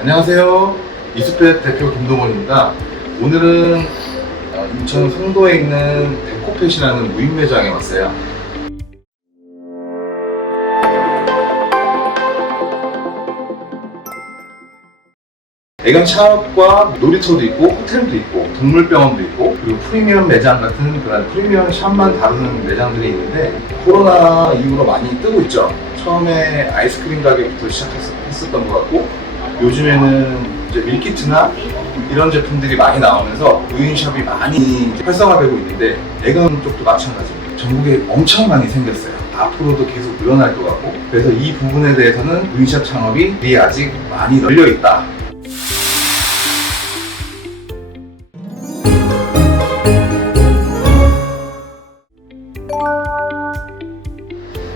안녕하세요. 이수펫 대표 김동원입니다. 오늘은 인천 송도에 있는 데코펫이라는 무인 매장에 왔어요. 애견 샵과 놀이터도 있고 호텔도 있고 동물병원도 있고 그리고 프리미엄 매장 같은 그런 프리미엄 샵만 다루는 매장들이 있는데 코로나 이후로 많이 뜨고 있죠. 처음에 아이스크림 가게부터 시작했었던 것 같고 요즘에는 이제 밀키트나 이런 제품들이 많이 나오면서 무인샵이 많이 활성화되고 있는데 애견 쪽도 마찬가지입니다. 전국에 엄청 많이 생겼어요. 앞으로도 계속 늘어날 것 같고 그래서 이 부분에 대해서는 무인샵 창업이 아직 많이 널려 있다.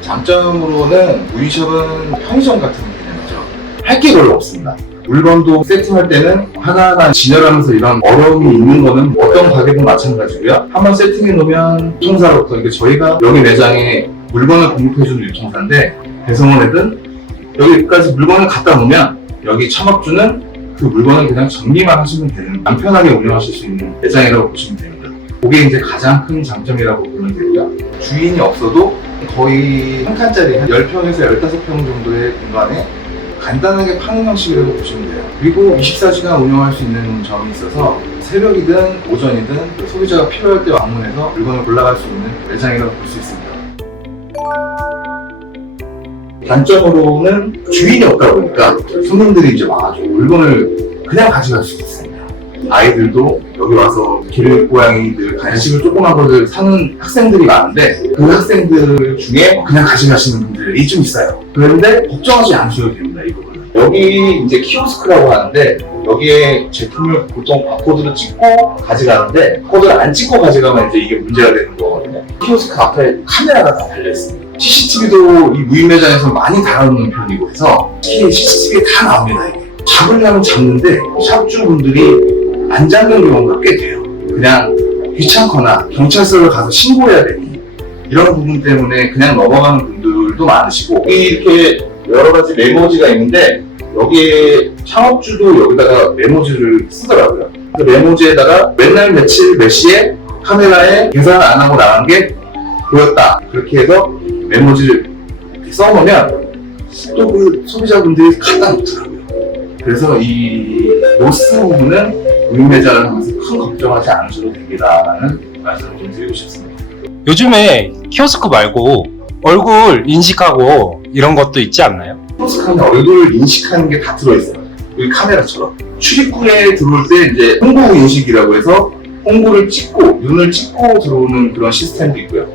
장점으로는 무인샵은 편의점 같은 개념이죠. 할 게 별로 없습니다. 물건도 세팅할 때는 하나하나 진열하면서 이런 어려움이 있는 거는 어떤 가게든 마찬가지고요. 한번 세팅해 놓으면 유통사로부터, 그러니까 저희가 여기 매장에 물건을 공급해주는 유통사인데 배송원이든 여기까지 물건을 갖다 놓으면 여기 창업주는 그 물건을 그냥 정리만 하시면 되는 간편하게 운영하실 수 있는 매장이라고 보시면 됩니다. 그게 이제 가장 큰 장점이라고 보면 되고요. 주인이 없어도 거의 한 칸짜리 한 10평에서 15평 정도의 공간에 간단하게 파는 형식이라고 보시면 돼요. 그리고 24시간 운영할 수 있는 점이 있어서 새벽이든 오전이든 소비자가 필요할 때 방문해서 물건을 골라갈 수 있는 매장이라고 볼 수 있습니다. 단점으로는 주인이 없다 보니까 손님들이 이제 와가지고 물건을 그냥 가져갈 수 있습니다. 아이들도 여기 와서 길고양이들 간식을 조그만 것을 사는 학생들이 많은데 그 학생들 중에 그냥 가져가시는 분들이 좀 있어요. 그런데 걱정하지 않으셔도 됩니다. 이 부분은. 여기 이제 키오스크라고 하는데 여기에 제품을 보통 바코드를 찍고 가져가는데 코드를 안 찍고 가져가면 이제 이게 문제가 되는 거거든요. 키오스크 앞에 카메라가 다 달려있습니다. CCTV도 이 무인 매장에서 많이 다루는 편이고 해서 특히 CCTV에 다 나옵니다. 이게. 잡으려면 잡는데 샵주분들이 안 잡는 경우가 꽤 돼요. 그냥 귀찮거나 경찰서를 가서 신고해야 되니 이런 부분 때문에 그냥 넘어가는 분들도 많으시고 여기 이렇게 여러 가지 메모지가 있는데 여기에 창업주도 여기다가 메모지를 쓰더라고요. 그 메모지에다가 맨날 며칠 몇 시에 카메라에 계산 안 하고 나간 게 보였다. 그렇게 해서 메모지를 써놓으면 또 그 소비자분들이 갖다 놓더라고요. 그래서 이 로스 부분은 무인 매장을 하면서 큰 걱정하지 않으셔도 됩니다라는 말씀을 좀 드리고 싶습니다. 요즘에 키오스크 말고 얼굴 인식하고 이런 것도 있지 않나요? 키오스크는 얼굴 인식하는 게 다 들어있어요. 여기 카메라처럼. 출입구에 들어올 때 이제 홍보 인식이라고 해서 홍보를 찍고 눈을 찍고 들어오는 그런 시스템도 있고요.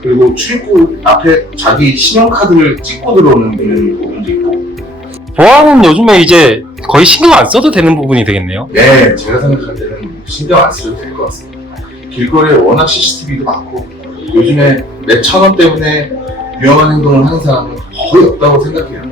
그리고 출입구 앞에 자기 신용카드를 찍고 들어오는 부분도 있고. 보안은 요즘에 이제 거의 신경 안 써도 되는 부분이 되겠네요. 네, 제가 생각할 때는 신경 안 쓰셔도 될 것 같습니다. 길거리에 워낙 CCTV도 많고 요즘에 내 천원 때문에 위험한 행동을 하는 사람은 거의 없다고 생각해요.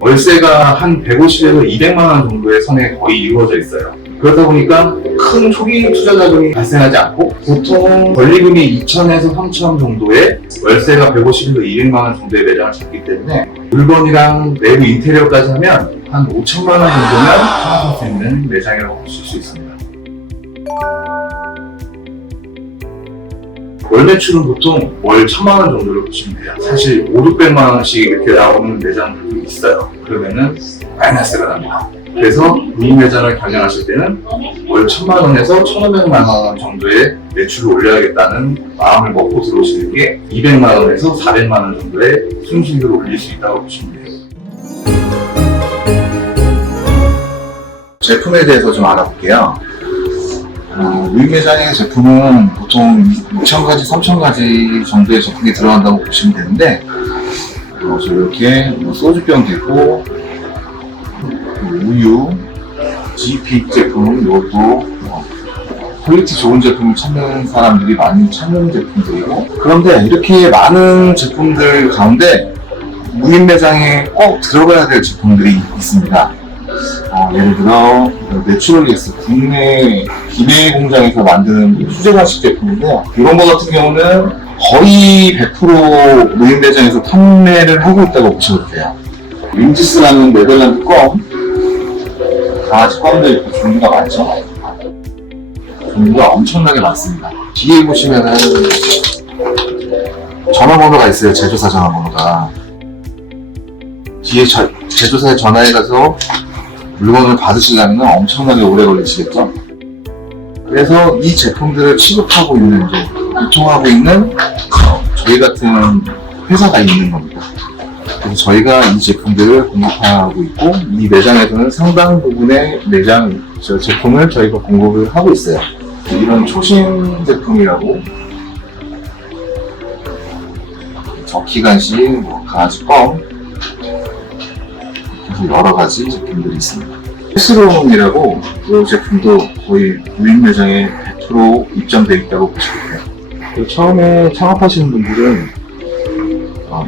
월세가 한 150에서 200만 원 정도의 선에 거의 이루어져 있어요. 그러다 보니까 큰 초기 투자 자금이 발생하지 않고 보통 권리금이 2천에서 3천 정도의 월세가 150에서 200만 원 정도의 매장을 잡기 때문에 물건이랑 내부 인테리어까지 하면 한 5천만 원 정도면 창업할 수 있는 매장이라고 보실 수 있습니다. 월 매출은 보통 월 1,000만 원 정도로 보시면 돼요. 사실 500~600만 원씩 이렇게 나오는 매장들도 있어요. 그러면은 마이너스가 납니다. 그래서 무인 매장을 경영하실 때는 월 1,000만 원에서 1,500만 원 정도의 매출을 올려야겠다는 마음을 먹고 들어오시는 게 200만 원에서 400만 원 정도의 순수익을 올릴 수 있다고 보시면 돼요. 제품에 대해서 좀 알아볼게요. 무인 매장의 제품은 보통 2,000가지, 3,000가지 정도의 제품이 들어간다고 보시면 되는데 이렇게 소주병도 있고 우유, GP 제품, 이것도 퀄리티 좋은 제품을 찾는 사람들이 많이 찾는 제품들이고 그런데 이렇게 많은 제품들 가운데 무인 매장에 꼭 들어가야 될 제품들이 있습니다. 예를 들어 내추럴리스 국내 기내 공장에서 만드는 수제 간식 제품인데요. 이런 거 같은 경우는 거의 100% 무인 매장에서 판매를 하고 있다고 보셔도 돼요. 윈지스라는 네덜란드 껌, 강아지 껌들 종류가 많죠? 종류가 엄청나게 많습니다. 뒤에 보시면은 전화번호가 있어요. 제조사 전화번호가. 뒤에 제조사에 전화해가서 물건을 받으시려면 엄청나게 오래 걸리시겠죠? 그래서 이 제품들을 취급하고 있는, 이제 유통하고 있는 저희 같은 회사가 있는 겁니다. 그래서 저희가 이 제품들을 공급하고 있고, 이 매장에서는 상당 부분의 제품을 저희가 공급을 하고 있어요. 이런 초신 제품이라고, 저기간식, 강아지 껌, 그래서 여러 가지 제품들이 있습니다. 패스룸이라고 이 제품도 거의 무인 매장에 100% 입점되어 있다고 보시면 돼요. 처음에 창업하시는 분들은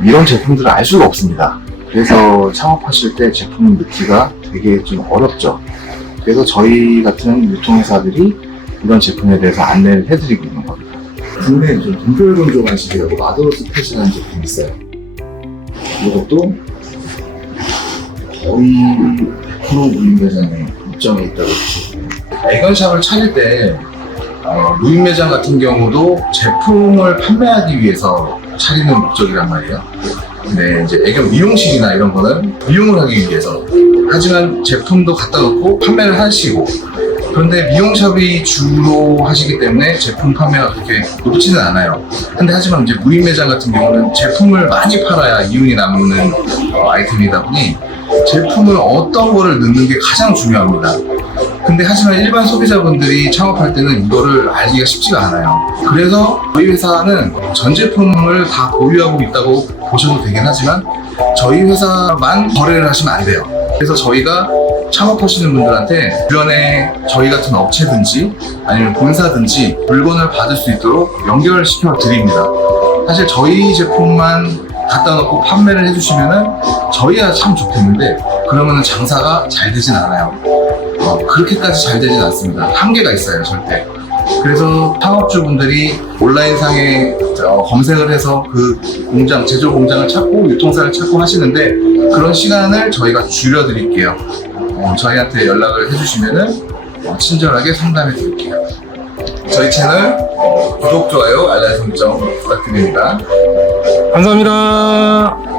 이런 제품들을 알 수가 없습니다. 그래서 창업하실 때 제품을 넣기가 되게 좀 어렵죠. 그래서 저희 같은 유통회사들이 이런 제품에 대해서 안내를 해드리고 있는 겁니다. 국내에 좀 동결건조 간식이라고 마더로스 패시라는 제품이 있어요. 이것도 거의 100% 무인 매장에 입점해 있다고 보시면 돼요. 애견샵을 차릴 때 무인 매장 같은 경우도 제품을 판매하기 위해서 차리는 목적이란 말이에요. 근데 이제 애견 미용실이나 이런 거는 미용을 하기 위해서, 하지만 제품도 갖다 놓고 판매를 하시고, 그런데 미용샵이 주로 하시기 때문에 제품 판매가 그렇게 높지는 않아요. 근데 하지만 이제 무인 매장 같은 경우는 제품을 많이 팔아야 이윤이 남는 아이템이다 보니 제품을 어떤 거를 넣는 게 가장 중요합니다. 근데 하지만 일반 소비자분들이 창업할 때는 이거를 알기가 쉽지가 않아요. 그래서 저희 회사는 전 제품을 다 보유하고 있다고 보셔도 되긴 하지만 저희 회사만 거래를 하시면 안 돼요. 그래서 저희가 창업하시는 분들한테 주변에 저희 같은 업체든지 아니면 본사든지 물건을 받을 수 있도록 연결시켜 드립니다. 사실 저희 제품만 갖다 놓고 판매를 해주시면은 저희야 참 좋겠는데, 그러면은 장사가 잘 되진 않아요. 그렇게까지 잘 되진 않습니다. 한계가 있어요, 절대. 그래서 창업주분들이 온라인상에 검색을 해서 그 공장, 제조 공장을 찾고 유통사를 찾고 하시는데, 그런 시간을 저희가 줄여드릴게요. 저희한테 연락을 해주시면은 친절하게 상담해 드릴게요. 저희 채널 구독, 좋아요, 알람 설정 부탁드립니다. 감사합니다.